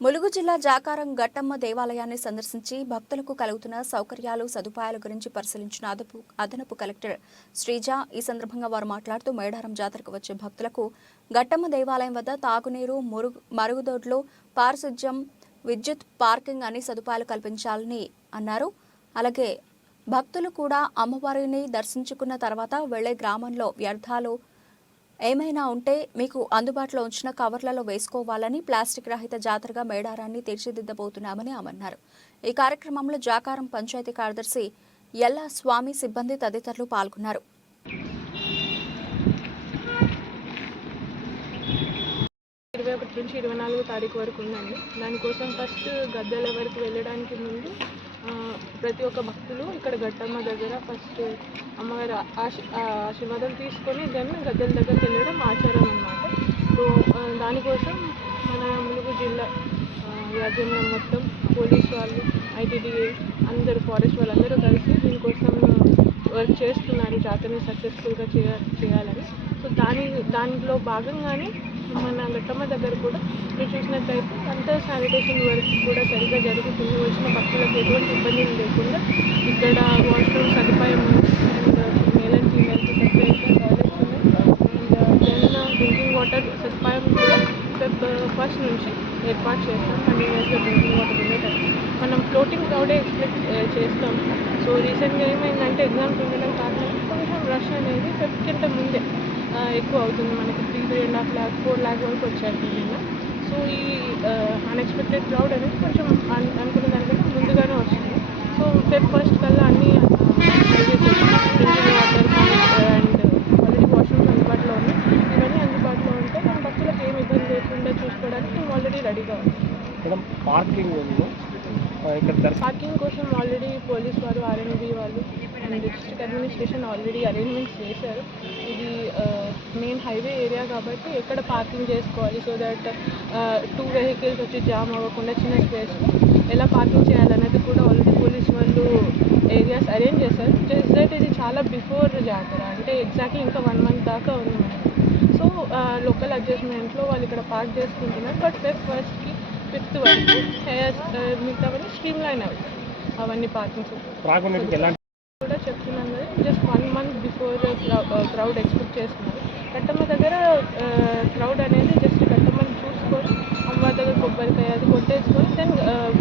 ములుగు జిల్లా జాకారం గట్టమ్మ దేవాలయాన్ని సందర్శించి భక్తులకు కలుగుతున్న సౌకర్యాలు సదుపాయాల గురించి పరిశీలించిన అదపు అదనపు కలెక్టర్ శ్రీజ ఈ సందర్భంగా వారు మాట్లాడుతూ మేడారం జాతరకు వచ్చే భక్తులకు గట్టమ్మ దేవాలయం వద్ద తాగునీరు మురుగు మరుగుదొడ్లు పారిశుధ్యం విద్యుత్ పార్కింగ్ అన్ని సదుపాయాలు కల్పించాలని అన్నారు. అలాగే భక్తులు కూడా అమ్మవారిని దర్శించుకున్న తర్వాత వెళ్ళే గ్రామంలో వ్యర్థాలు ఏమైనా ఉంటే మీకు అందుబాటులో ఉంచిన కవర్లలో వేసుకోవాలని ప్లాస్టిక్ రహిత జాతరగా మేడారాన్ని తీర్చిదిద్దబోతున్నామని ఆమె అన్నారు. ఈ కార్యక్రమంలో జాకారం పంచాయతీ కార్యదర్శి ఎల్లా స్వామి సిబ్బంది తదితరులు పాల్గొన్నారు. ఇరవై ఒకటి నుంచి ఇరవై నాలుగో తారీఖు వరకు ఉందండి. దానికోసం ఫస్ట్ గద్దెల వరకు వెళ్ళడానికి ముందు ప్రతి ఒక్క భక్తులు ఇక్కడ గట్టమ్మ దగ్గర ఫస్ట్ అమ్మగారి ఆశీ- ఆశీర్వాదం తీసుకొని దెన్ గద్దెల దగ్గరికి వెళ్ళడం ఆచారం అన్నమాట. సో దానికోసం మన ములుగు జిల్లా యాజమాన్యం మొత్తం పోలీస్ వాళ్ళు ఐటీడీఏ అందరూ ఫారెస్ట్ వాళ్ళందరూ కలిసి దీనికోసం వర్క్ చేస్తున్నారు. జాతరని సక్సెస్ఫుల్గా చేయ చేయాలని. సో దాని దాంట్లో భాగంగానే మన గట్టమ్మ దగ్గర కూడా మీరు చూసినట్లయితే అంత శానిటేషన్ వర్క్ కూడా సరిగ్గా జరుగుతుంది. వచ్చిన భక్తులకు ఎటువంటి ఇబ్బందులు లేకుండా ఇక్కడ వాష్రూమ్ సదుపాయం అండ్ మేల్ అండ్ ఫీమేల్కి సపరేట్గా టాయిలెట్స్ ఉన్నాయి. అండ్ దెన్ డ్రింకింగ్ వాటర్ సదుపాయం కూడా ఫస్ట్ నుంచి ఏర్పాటు చేస్తాం. కంటిన్యూస్గా డ్రింకింగ్ వాటర్ ఉండేటట్టు మనం ఫ్లోటింగ్ క్రౌడే ఎక్స్పెక్ట్ చేస్తాం సో రీసెంట్గా ఏమైందంటే ఎగ్జామ్స్ ఉండడం కారణంగా కొంచెం రష్ అనేది ఫిఫ్త్ కంటే ముందే ఎక్కువ అవుతుంది మనకి. Three three and half lakh four lakh వరకు వచ్చాయి నిన్న సో ఈ అన్ఎక్స్పెక్టెడ్ క్రౌడ్ అనేది కొంచెం అనుకున్న దానికంటే ముందుగానే వస్తుంది సో ఫెబ్ ఫస్ట్ కల్లా అన్ని వాటర్ అండ్ ఆల్రెడీ వాష్రూమ్స్ అందుబాటులో ఉన్నాయి. ఇవన్నీ అందుబాటులో ఉంటే మన భక్తులకు ఏమి ఇబ్బంది లేకుండా చూసుకోవడానికి మేము ఆల్రెడీ రెడీగా ఉన్నాం మేడం పార్కింగ్ ఉంది. ఇక్కడ పార్కింగ్ కోసం ఆల్రెడీ పోలీస్ వారు ఆర్ఎన్బి వాళ్ళు and district administration already arrangements చేశారు. ఇది మెయిన్ హైవే ఏరియా కాబట్టి ఎక్కడ పార్కింగ్ చేసుకోవాలి సో దట్ టూ వెహికల్స్ వచ్చి జామ్ అవ్వకుండా చిన్న స్పేస్లో ఎలా పార్కింగ్ చేయాలనేది కూడా ఆల్రెడీ పోలీస్ వాళ్ళు ఏరియాస్ అరేంజ్ చేశారు. జస్ట్ దట్ ఇది చాలా బిఫోర్ జాతర అంటే ఎగ్జాక్ట్లీ ఇంకా వన్ మంత్ దాకా ఉంది. సో లోకల్ అడ్జస్ట్మెంట్లో వాళ్ళు ఇక్కడ పార్క్ చేసుకుంటున్నారు బట్ ఫెబ్ ఫస్ట్కి ఫిఫ్త్ వరకు మిగతావన్నీ స్ట్రీమ్ లైన్ అవుతాయి అవన్నీ పార్కింగ్స్ కూడా చెప్తున్నాను కదా just one month before crowd expect చేస్తున్నారు. కట్టమ్మ దగ్గర క్రౌడ్ అనేది జస్ట్ కట్టమ్మని చూసుకొని అమ్మవారి దగ్గర కొబ్బరికాయ అది కొట్టేసుకొని దెన్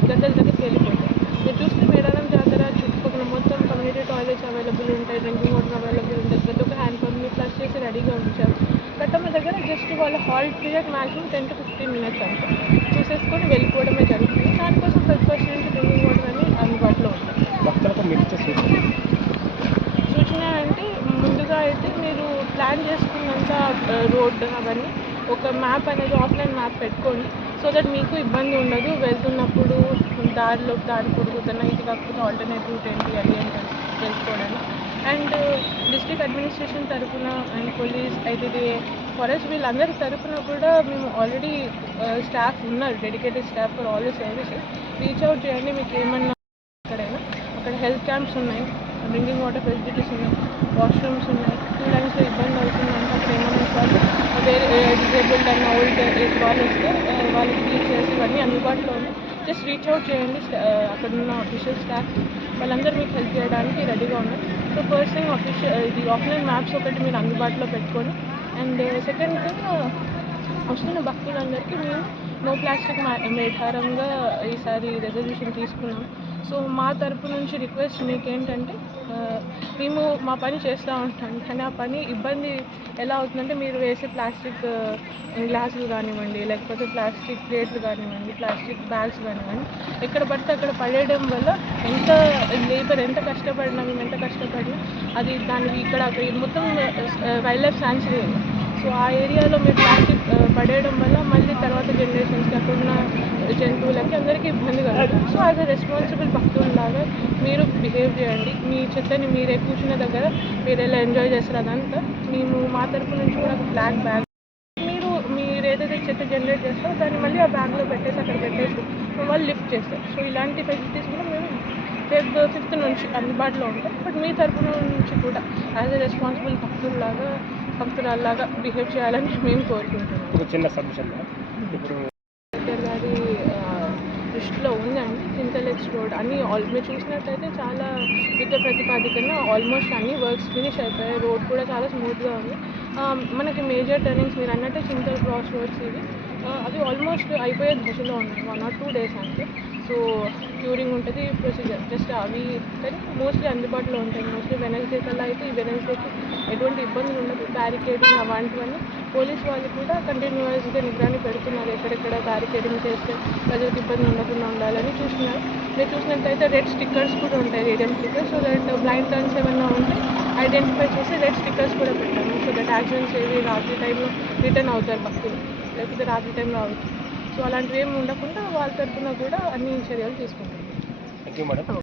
గద్దెల దగ్గరికి వెళ్ళిపోతారు మీరు చూస్తే మేడారం జాతర చుట్టుపక్కల మొత్తం కమ్యూనిటీ టాయిలెట్స్ అవైలబుల్ ఉంటాయి డ్రింకింగ్ వాటర్ అవైలబుల్ ఉంటుంది ప్రతి ఒక్క హ్యాండ్ పంప్ని ఫ్లష్ చేసి రెడీగా ఉంచారు. కట్టమ్మ దగ్గర జస్ట్ వాళ్ళ halt period maximum ten to fifteen minutes అంతే చూసేసుకొని వెళ్ళిపోవడమే జరుగుతుంది. దానికోసం ప్రతి ఫస్ట్ నుంచి డ్రింకింగ్ వాటర్ అని అందుబాటులో ఉంటుంది భక్తులకు మీరు ఇచ్చే సూచన. సూచన అంటే ముందుగా అయితే మీరు ప్లాన్ చేసుకున్నంత రోడ్ అవన్నీ ఒక మ్యాప్ అనేది ఆఫ్లైన్ మ్యాప్ పెట్టుకోండి. సో దట్ మీకు ఇబ్బంది ఉండదు. వెళ్తున్నప్పుడు దారిలో దారి పొడుగుతున్న ఇది కాకపోతే ఆల్టర్నేట్ రూట్ ఏంటి అది అని తెలుసు- తెలుసుకోవడానికి. అండ్ డిస్ట్రిక్ట్ అడ్మినిస్ట్రేషన్ తరఫున అండ్ పోలీస్ ఐటీడీఏ ఫారెస్ట్ వీళ్ళందరి తరఫున కూడా మేము ఆల్రెడీ స్టాఫ్ ఉన్నారు dedicated staff for all the services. Reach out చేయండి మీకు ఏమన్నా ఎక్కడైనా. అక్కడ హెల్త్ క్యాంప్స్ ఉన్నాయి డ్రింకింగ్ వాటర్ ఫెసిలిటీస్ ఉన్నాయి వాష్రూమ్స్ ఉన్నాయి. టూ లైన్స్లో ఇబ్బంది అవుతుందంటే అక్కడ ఏమైనా వాళ్ళు వేరే డిజేబుల్డ్ అన్న ఓల్డ్ ఏజ్ వాళ్ళు వస్తే వాళ్ళకి వీల్ చేసి ఇవన్నీ అందుబాటులో ఉన్నాయి. జస్ట్ రీచ్ అవుట్ చేయండి అక్కడ ఉన్న ఆఫీషియల్ స్టాఫ్ వాళ్ళందరూ మీకు హెల్ప్ చేయడానికి రెడీగా ఉన్నారు. సో ఫస్ట్ థింగ్ అఫీషియల్ ఇది ఆఫ్లైన్ మ్యాప్స్ ఒకటి మీరు అందుబాటులో పెట్టుకోండి అండ్ సెకండ్ థింగ్ వస్తున్న భక్తులందరికీ మేము నో ప్లాస్టిక్ మేధారంగా ఈసారి రెజల్యూషన్ తీసుకున్నాం. సో మా తరపు నుంచి రిక్వెస్ట్ మీకు ఏంటంటే మేము మా పని చేస్తూ ఉంటాం. కానీ ఆ పని ఇబ్బంది ఎలా అవుతుందంటే మీరు వేసే ప్లాస్టిక్ గ్లాసులు కానివ్వండి లేకపోతే ప్లాస్టిక్ ప్లేట్లు కానివ్వండి ప్లాస్టిక్ బ్యాగ్స్ కానివ్వండి ఎక్కడ పడితే అక్కడ పడేయడం వల్ల ఎంత లేబర్ ఎంత కష్టపడినా మేము ఎంత కష్టపడినా అది దానికి ఇక్కడ మొత్తం వైల్డ్ లైఫ్ శాంచురీ సో ఆ ఏరియాలో మీరు ప్లాస్టిక్ పడేయడం వల్ల మళ్ళీ తర్వాత జనరేషన్స్కి అక్కడ ఉన్న జంతువులకి అందరికీ ఇబ్బంది కలుగుతుంది. సో యాజ్ అ రెస్పాన్సిబుల్ భక్తులు మీరు బిహేవ్ చేయండి. మీ చెత్తని మీరే కూర్చున్న దగ్గర మీరు ఎలా ఎంజాయ్ చేస్తారు అదంతా మేము మా తరపు నుంచి కూడా ఒక బ్లాక్ బ్యాగ్ మీరు మీరు ఏదైతే చెత్త జనరేట్ చేస్తారో దాన్ని మళ్ళీ ఆ బ్యాగ్లో పెట్టేసి అక్కడ పెట్టేసి వాళ్ళు లిఫ్ట్ చేస్తారు. సో ఇలాంటి ఫెసిలిటీస్ కూడా మేము ఫెబ్ ఫిఫ్త్ నుంచి అందుబాటులో ఉంటాయి బట్ మీ తరపు నుంచి కూడా యాజ్ ఎ రెస్పాన్సిబుల్ భక్తుల్లాగా భక్తురాల్లాగా బిహేవ్ చేయాలని మేము కోరుకుంటున్నాం. ఒక చిన్న సబ్మిషన్ ఇప్పుడు లిస్ట్లో ఉందండి చింతలెక్స్ రోడ్. అన్ని ఆల్ మీరు చూసినట్టయితే చాలా యుద్ధ ప్రతిపాదికన ఆల్మోస్ట్ అన్ని వర్క్స్ ఫినిష్ అయిపోయాయి. రోడ్ కూడా చాలా స్మూత్గా ఉంది. మనకి మేజర్ టర్నింగ్స్ మీరు అన్నట్టే చింతల్ క్రాస్ రోడ్స్ ఇవి. అవి ఆల్మోస్ట్ అయిపోయే దశలో ఉన్నాయి. వన్ ఆర్ టూ డేస్ అంటే సో క్యూరింగ్ ఉంటుంది ప్రొసీజర్ జస్ట్ అవి కానీ మోస్ట్లీ అందుబాటులో ఉంటాయి. మోస్ట్లీ వెనస్డే కల్లా అయితే ఈ వెనస్డేకి ఎటువంటి ఇబ్బందులు ఉండదు. బ్యారికేడింగ్ అలాంటివన్నీ పోలీస్ వాళ్ళు కూడా కంటిన్యూస్గా నిగరాని పెడుతున్నారు. ఎక్కడెక్కడ బ్యారికేడింగ్ చేస్తే ప్రజలకు ఇబ్బంది ఉండకుండా ఉండాలని చూస్తున్నారు. మీరు చూసినట్లయితే రెడ్ స్టిక్కర్స్ కూడా ఉంటాయి radium stickers so that blind turns ఏమైనా ఉంటే ఐడెంటిఫై చేసి రెడ్ స్టిక్కర్స్ కూడా పెట్టాము సో దట్ యాక్సిడెంట్స్ ఏవి రాత్రి టైంలో రిటర్న్ అవుతారు భక్తులు లేకపోతే రాత్రి టైంలో అవుతుంది సో అలాంటివి ఏమి ఉండకుండా వాళ్ళ తరఫున కూడా అన్ని చర్యలు తీసుకుంటాం. Thank you madam